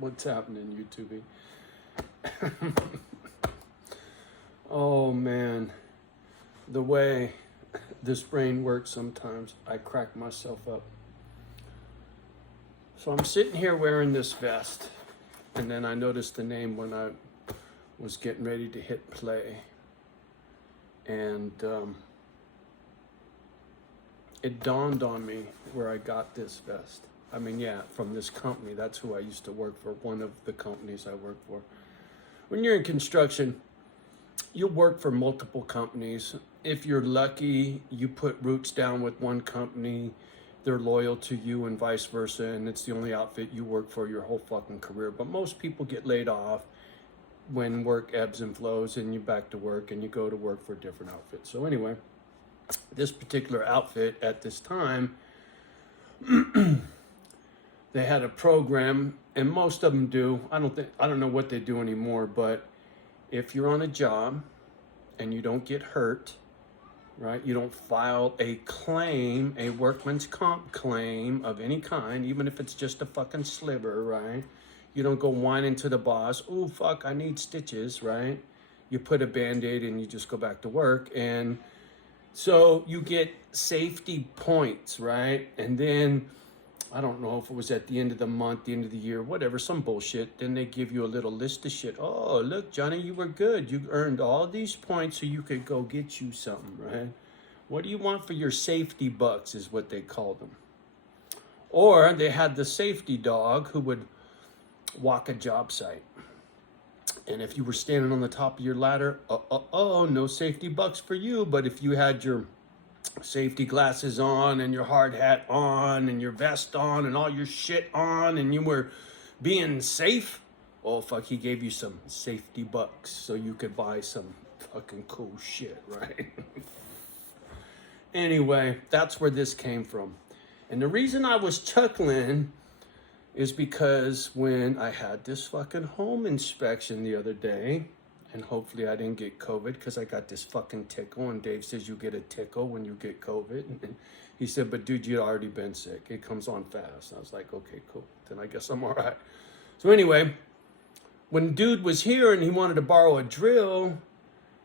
What's happening, YouTube? Oh man, the way this brain works sometimes, I crack myself up. So I'm sitting here wearing this vest, and then I noticed the name when I was getting ready to hit play. And it dawned on me where I got this vest. I mean, yeah, from this company. That's who I used to work for, one of the companies I work for. When you're in construction, you'll work for multiple companies. If you're lucky, you put roots down with one company, they're loyal to you and vice versa, and it's the only outfit you work for your whole fucking career. But most people get laid off when work ebbs and flows and you back to work and you go to work for different outfits. So anyway, this particular outfit at this time, they had a program, and most of them do. I don't know what they do anymore, but if you're on a job and you don't get hurt, right? You don't file a claim, a workman's comp claim of any kind, even if it's just a fucking sliver, right? You don't go whining to the boss, oh, fuck, I need stitches, right? You put a Band-Aid and you just go back to work. And so you get safety points, right? And then, I don't know if it was at the end of the month, the end of the year, whatever, some bullshit. Then they give you a little list of shit. Oh, look, Johnny, you were good. You earned all these points so you could go get you something, right? What do you want for your safety bucks is what they called them. Or they had the safety dog who would walk a job site. And if you were standing on the top of your ladder, no safety bucks for you. But if you had your safety glasses on and your hard hat on and your vest on and all your shit on and you were being safe, oh fuck, he gave you some safety bucks so you could buy some fucking cool shit, right? Anyway, that's where this came from. And the reason I was chuckling is because when I had this fucking home inspection the other day, and hopefully I didn't get COVID because I got this fucking tickle. And Dave says you get a tickle when you get COVID. And he said, but dude, you'd already been sick. It comes on fast. And I was like, okay, cool. Then I guess I'm all right. So anyway, when dude was here and he wanted to borrow a drill,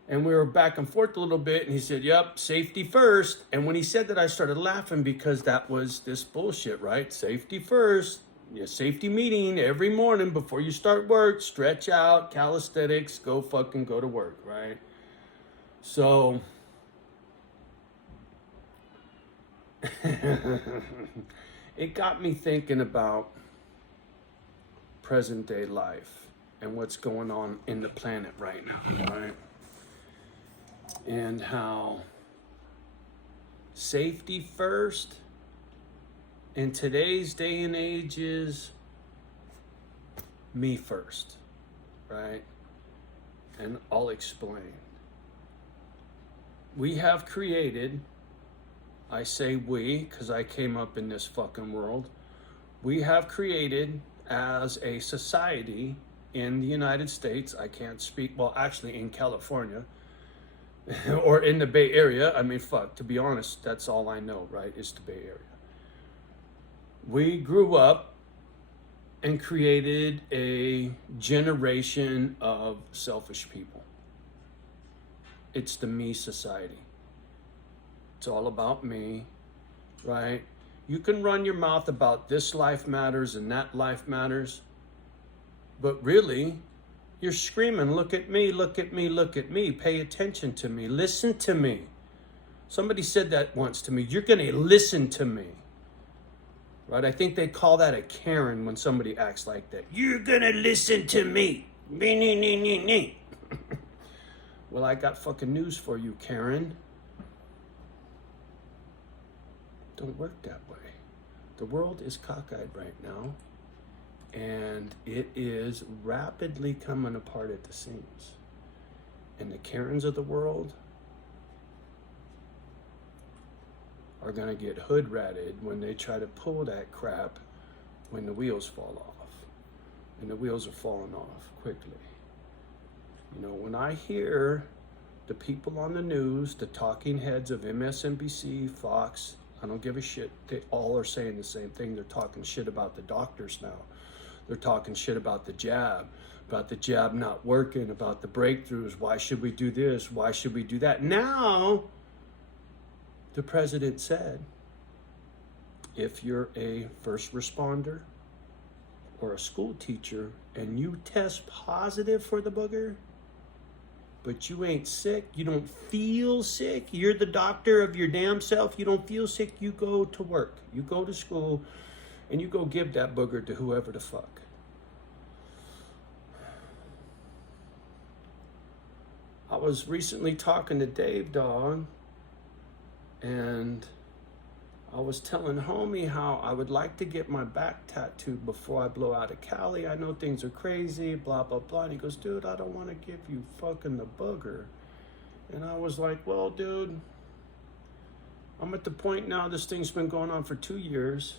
and we were back and forth a little bit, and he said, yep, safety first. And when he said that, I started laughing because that was this bullshit, right? Safety first. Your safety meeting every morning before you start work, stretch out, calisthenics, go to work, right? So it got me thinking about present day life and what's going on in the planet right now, right? And how safety first in today's day and age is me first, right? And I'll explain. We have created, I say we because I came up in this fucking world, we have created as a society in the United States, I can't speak, well actually in California, or in the Bay Area, I mean fuck, to be honest, that's all I know, right, is the Bay Area. We grew up and created a generation of selfish people. It's the me society. It's all about me, right? You can run your mouth about this life matters and that life matters, but really, you're screaming, look at me, look at me, look at me, pay attention to me, listen to me. Somebody said that once to me, you're gonna listen to me. Right? I think they call that a Karen when somebody acts like that. You're gonna listen to me. Me. Well, I got fucking news for you, Karen. Don't work that way. The world is cockeyed right now, and it is rapidly coming apart at the seams. And the Karens of the world are gonna get hood ratted when they try to pull that crap when the wheels fall off. And the wheels are falling off quickly. You know, when I hear the people on the news, the talking heads of MSNBC, Fox, I don't give a shit. They all are saying the same thing. They're talking shit about the doctors now. They're talking shit about the jab not working, about the breakthroughs. Why should we do this? Why should we do that? Now, the president said, if you're a first responder or a school teacher and you test positive for the booger, but you ain't sick, you don't feel sick, you're the doctor of your damn self, you don't feel sick, you go to work, you go to school, and you go give that booger to whoever the fuck. I was recently talking to Dave Dog, and I was telling homie how I would like to get my back tattooed before I blow out of Cali. I know things are crazy, blah, blah, blah. And he goes, dude, I don't want to give you fucking the booger. And I was like, well, dude, I'm at the point now, this thing's been going on for 2 years.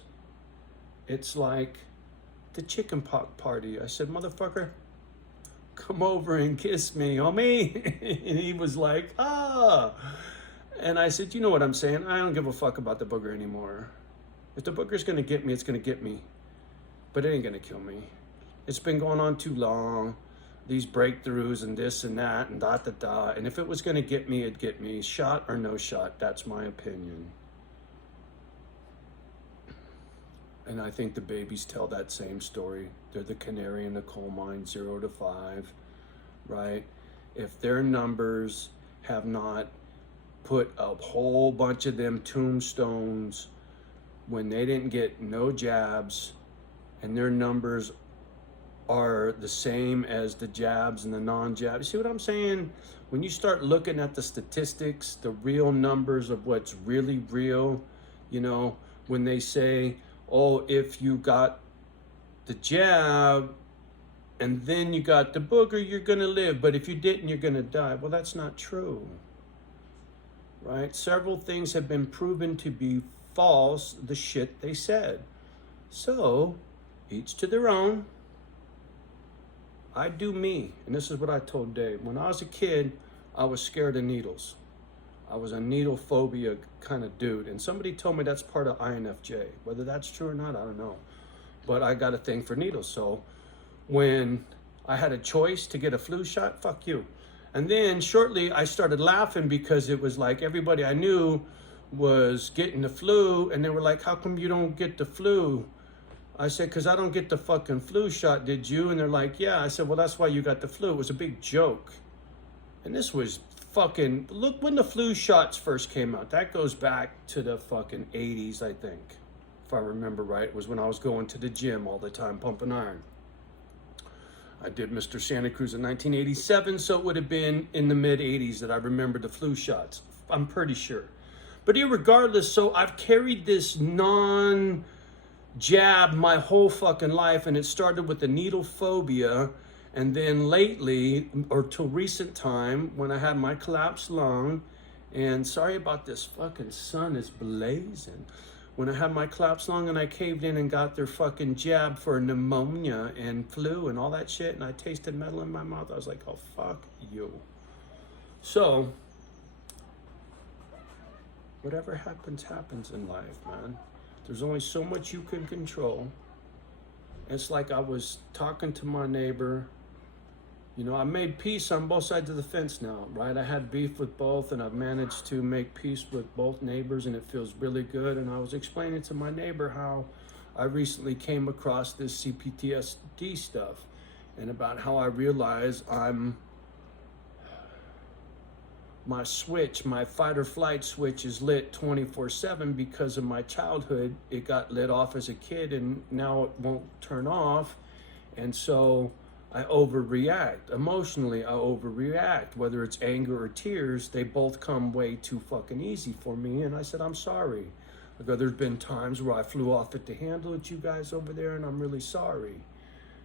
It's like the chicken pox party. I said, motherfucker, come over and kiss me, homie. And he was like, ah. And I said, you know what I'm saying? I don't give a fuck about the booger anymore. If the booger's gonna get me, it's gonna get me. But it ain't gonna kill me. It's been going on too long. These breakthroughs and this and that and da da da. And if it was gonna get me, it'd get me. Shot or no shot, that's my opinion. And I think the babies tell that same story. They're the canary in the coal mine, 0 to 5, right? If their numbers have not put a whole bunch of them tombstones when they didn't get no jabs, and their numbers are the same as the jabs and the non-jabs. See what I'm saying? When you start looking at the statistics, the real numbers of what's really real, you know, when they say, oh, if you got the jab and then you got the booger, you're gonna live, but if you didn't, you're gonna die. Well, that's not true. Right? Several things have been proven to be false, the shit they said. So, each to their own. I do me. And this is what I told Dave. When I was a kid, I was scared of needles. I was a needle phobia kind of dude. And somebody told me that's part of INFJ. Whether that's true or not, I don't know. But I got a thing for needles. So, when I had a choice to get a flu shot, fuck you. And then shortly I started laughing because it was like everybody I knew was getting the flu, and they were like, how come you don't get the flu? I said, because I don't get the fucking flu shot, did you? And they're like, yeah. I said, well, that's why you got the flu. It was a big joke. And this was fucking, look when the flu shots first came out. That goes back to the fucking 80s, I think. If I remember right, it was when I was going to the gym all the time, pumping iron. I did Mr. Santa Cruz in 1987, so it would have been in the mid-80s that I remember the flu shots. I'm pretty sure. But irregardless, so I've carried this non-jab my whole fucking life, and it started with the needle phobia, and then lately, or till recent time, when I had my collapsed lung, and sorry about this fucking sun is blazing. When I had my collapsed lung and I caved in and got their fucking jab for pneumonia and flu and all that shit, and I tasted metal in my mouth, I was like, oh, fuck you. So, whatever happens, happens in life, man. There's only so much you can control. It's like I was talking to my neighbor. You know, I made peace on both sides of the fence now, right? I had beef with both, and I've managed to make peace with both neighbors, and it feels really good. And I was explaining to my neighbor how I recently came across this CPTSD stuff, and about how I realize my switch, my fight or flight switch is lit 24/7 because of my childhood. It got lit off as a kid, and now it won't turn off. And so I overreact. Emotionally, I overreact. Whether it's anger or tears, they both come way too fucking easy for me. And I said, I'm sorry. I go, there's been times where I flew off at the handle at you guys over there, and I'm really sorry.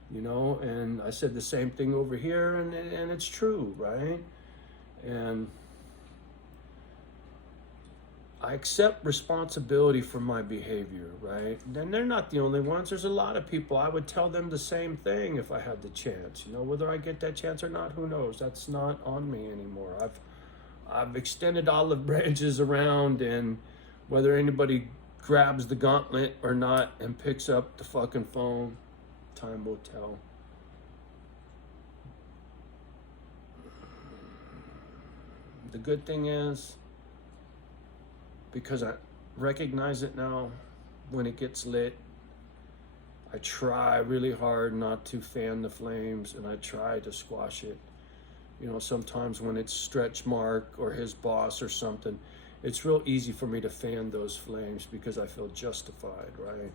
You know, and I said the same thing over here, and it's true, right? And I accept responsibility for my behavior, right? And they're not the only ones. There's a lot of people. I would tell them the same thing if I had the chance. You know, whether I get that chance or not, who knows? That's not on me anymore. I've extended olive branches around, and whether anybody grabs the gauntlet or not and picks up the fucking phone, Time will tell. The good thing is, because I recognize it now, when it gets lit, I try really hard not to fan the flames, and I try to squash it. You know, sometimes when it's Stretch Mark or his boss or something, it's real easy for me to fan those flames because I feel justified, right?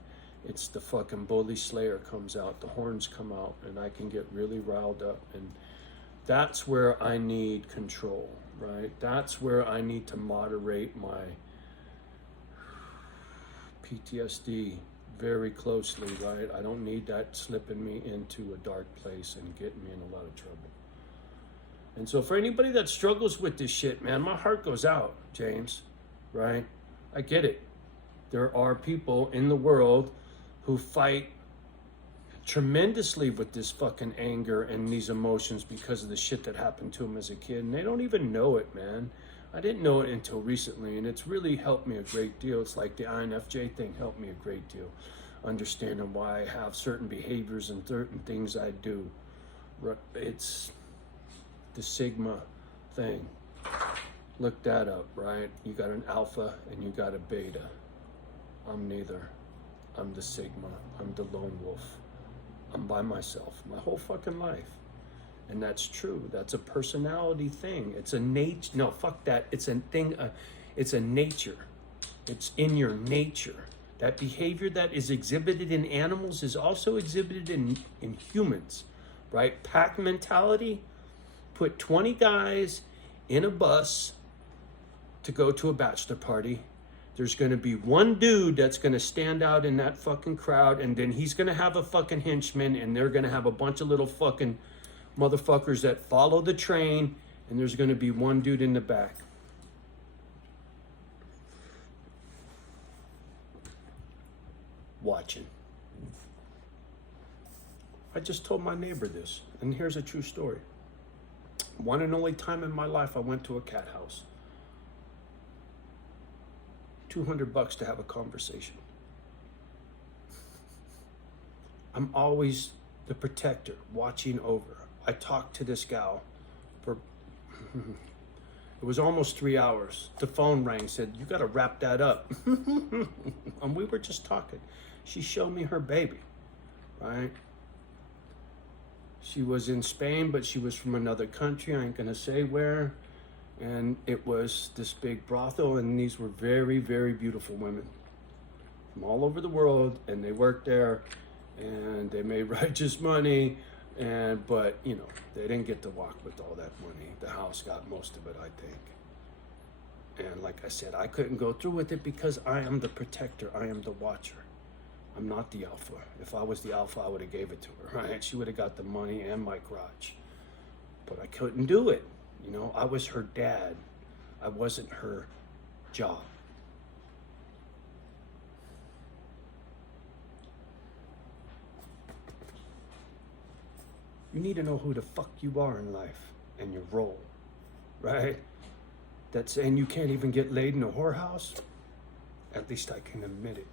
It's the fucking Bully Slayer comes out, the horns come out, and I can get really riled up. And that's where I need control, right? That's where I need to moderate my PTSD very closely, right? I don't need that slipping me into a dark place and getting me in a lot of trouble. And so for anybody that struggles with this shit, man, my heart goes out, James, right? I get it. There are people in the world who fight tremendously with this fucking anger and these emotions because of the shit that happened to them as a kid, and they don't even know it, man. I didn't know it until recently, and it's really helped me a great deal. It's like the INFJ thing helped me a great deal, understanding why I have certain behaviors and certain things I do. It's the Sigma thing. Look that up, right? You got an alpha and you got a beta. I'm neither. I'm the Sigma. I'm the lone wolf. I'm by myself my whole fucking life. And that's true. That's a personality thing. It's a nature. No, fuck that. It's a thing. It's a nature. It's in your nature. That behavior that is exhibited in animals is also exhibited in humans, right? Pack mentality. Put 20 guys in a bus to go to a bachelor party. There's going to be one dude that's going to stand out in that fucking crowd, and then he's going to have a fucking henchman, and they're going to have a bunch of little fucking motherfuckers that follow the train, and there's going to be one dude in the back. Watching. I just told my neighbor this, and here's a true story. One and only time in my life I went to a cat house. $200 to have a conversation. I'm always the protector, watching over. I talked to this gal for, it was almost 3 hours. The phone rang, said, you gotta wrap that up. And we were just talking. She showed me her baby, right? She was in Spain, but she was from another country. I ain't gonna say where. And it was this big brothel, and these were very, very beautiful women from all over the world, and they worked there, and they made righteous money, but you know, they didn't get to walk with all that money. The house got most of it, I think. And like I said, I couldn't go through with it because I am the protector. I am the watcher. I'm not the alpha. If I was the alpha, I would have gave it to her, right? She would have got the money and my crotch. But I couldn't do it. You know, I was her dad. I wasn't her job. You need to know who the fuck you are in life and your role, right? That saying you can't even get laid in a whorehouse, at least I can admit it.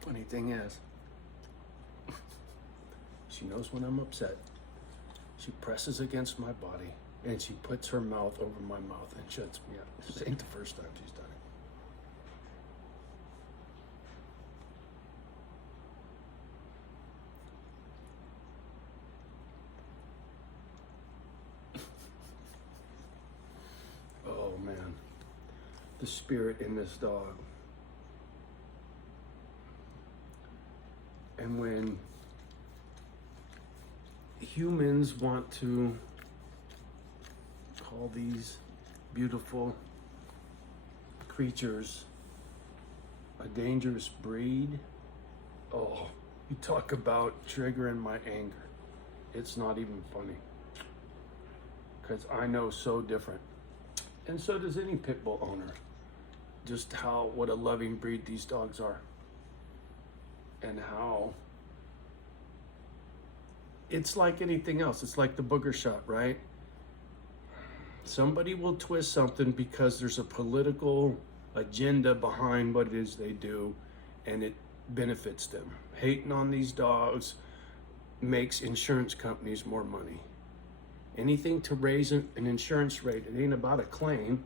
Funny thing is, she knows when I'm upset. She presses against my body and she puts her mouth over my mouth and shuts me up. This ain't the first time she's done it. Oh man, the spirit in this dog. And when humans want to call these beautiful creatures a dangerous breed, oh, you talk about triggering my anger. It's not even funny. Because I know so different. And so does any pit bull owner. Just what a loving breed these dogs are. and how it's like anything else. It's like the booger shot, right? Somebody will twist something because there's a political agenda behind what it is they do, and it benefits them. Hating on these dogs makes insurance companies more money. Anything to raise an insurance rate, it ain't about a claim.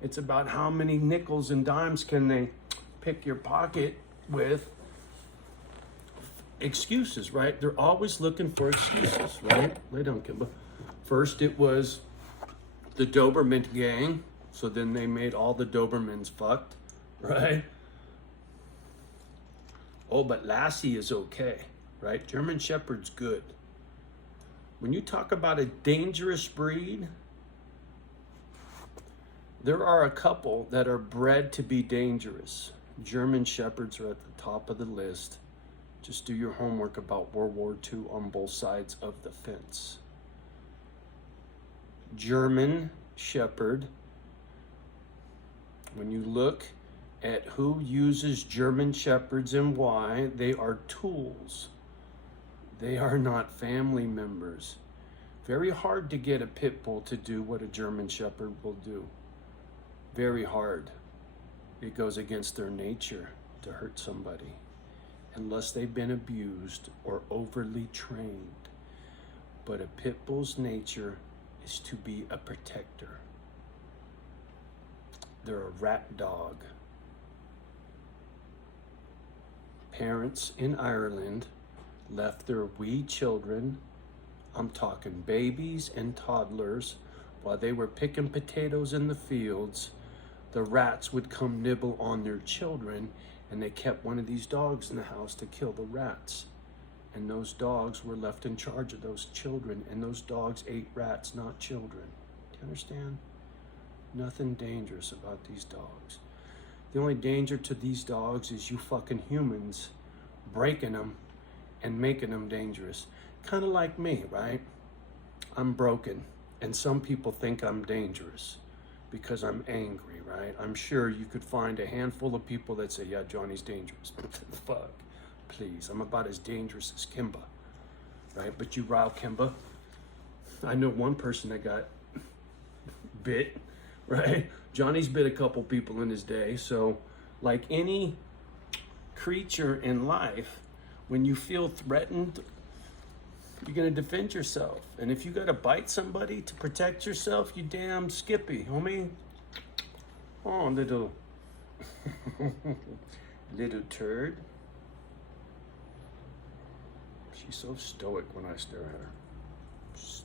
It's about how many nickels and dimes can they pick your pocket with. Excuses, right? They're always looking for excuses, right? Lay down, Kimba. First it was the Doberman gang, so then they made all the Dobermans fucked, right? Oh, but Lassie is okay, right? German Shepherd's good. When you talk about a dangerous breed, there are a couple that are bred to be dangerous. German Shepherds are at the top of the list. Just do your homework about World War II on both sides of the fence. German Shepherd, when you look at who uses German Shepherds and why, they are tools. They are not family members. Very hard to get a pit bull to do what a German Shepherd will do. Very hard. It goes against their nature to hurt somebody, unless they've been abused or overly trained. But a pit bull's nature is to be a protector. They're a rat dog. Parents in Ireland left their wee children, I'm talking babies and toddlers, while they were picking potatoes in the fields. The rats would come nibble on their children, and they kept one of these dogs in the house to kill the rats. And those dogs were left in charge of those children, and those dogs ate rats, not children. Do you understand? Nothing dangerous about these dogs. The only danger to these dogs is you fucking humans breaking them and making them dangerous. Kind of like me, right? I'm broken, and some people think I'm dangerous because I'm angry, right? I'm sure you could find a handful of people that say, yeah, Johnny's dangerous. Fuck, please. I'm about as dangerous as Kimba, right? But you rile Kimba. I know one person that got bit, right? Johnny's bit a couple people in his day. So like any creature in life, when you feel threatened, you're gonna defend yourself. And if you gotta bite somebody to protect yourself, you damn Skippy, homie. Oh, little, little turd. She's so stoic when I stare at her. She's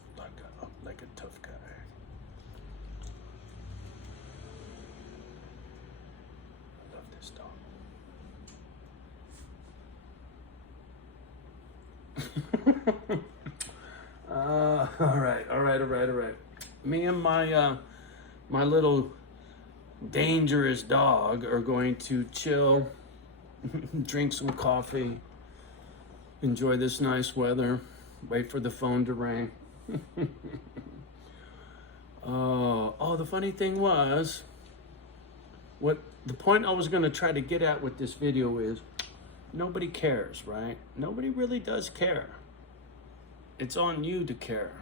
like a tough guy. I love this dog. All right. Me and my little dangerous dog are going to chill, drink some coffee, enjoy this nice weather, wait for the phone to ring. The funny thing was, what the point I was going to try to get at with this video is, nobody cares, right? Nobody really does care. It's on you to care.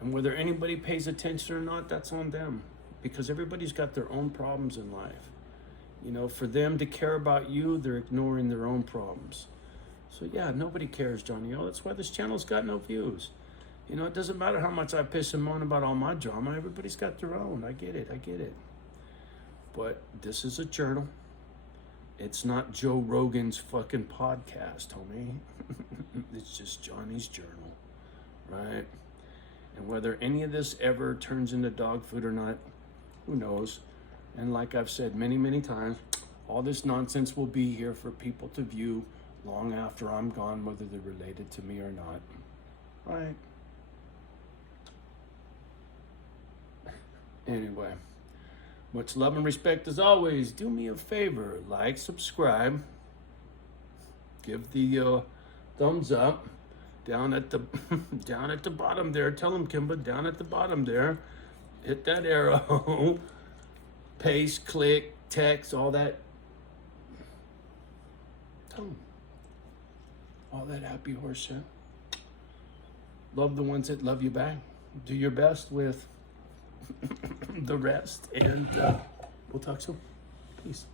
And whether anybody pays attention or not, that's on them. Because everybody's got their own problems in life. You know, for them to care about you, they're ignoring their own problems. So yeah, nobody cares, Johnny O. That's why this channel's got no views. You know, it doesn't matter how much I piss and moan about all my drama. Everybody's got their own. I get it. But this is a journal. It's not Joe Rogan's fucking podcast, homie. It's just Johnny's journal, right? And whether any of this ever turns into dog food or not, who knows? And like I've said many, many times, all this nonsense will be here for people to view long after I'm gone, whether they're related to me or not, right? Anyway, much love and respect as always. Do me a favor, like, subscribe, give the thumbs up down at the bottom there. Tell them, Kimba, down at the bottom there. Hit that arrow. Paste, click, text, all that. Tell them. all that happy horse shit. Love the ones that love you back. Do your best with the rest, and we'll talk soon. Peace.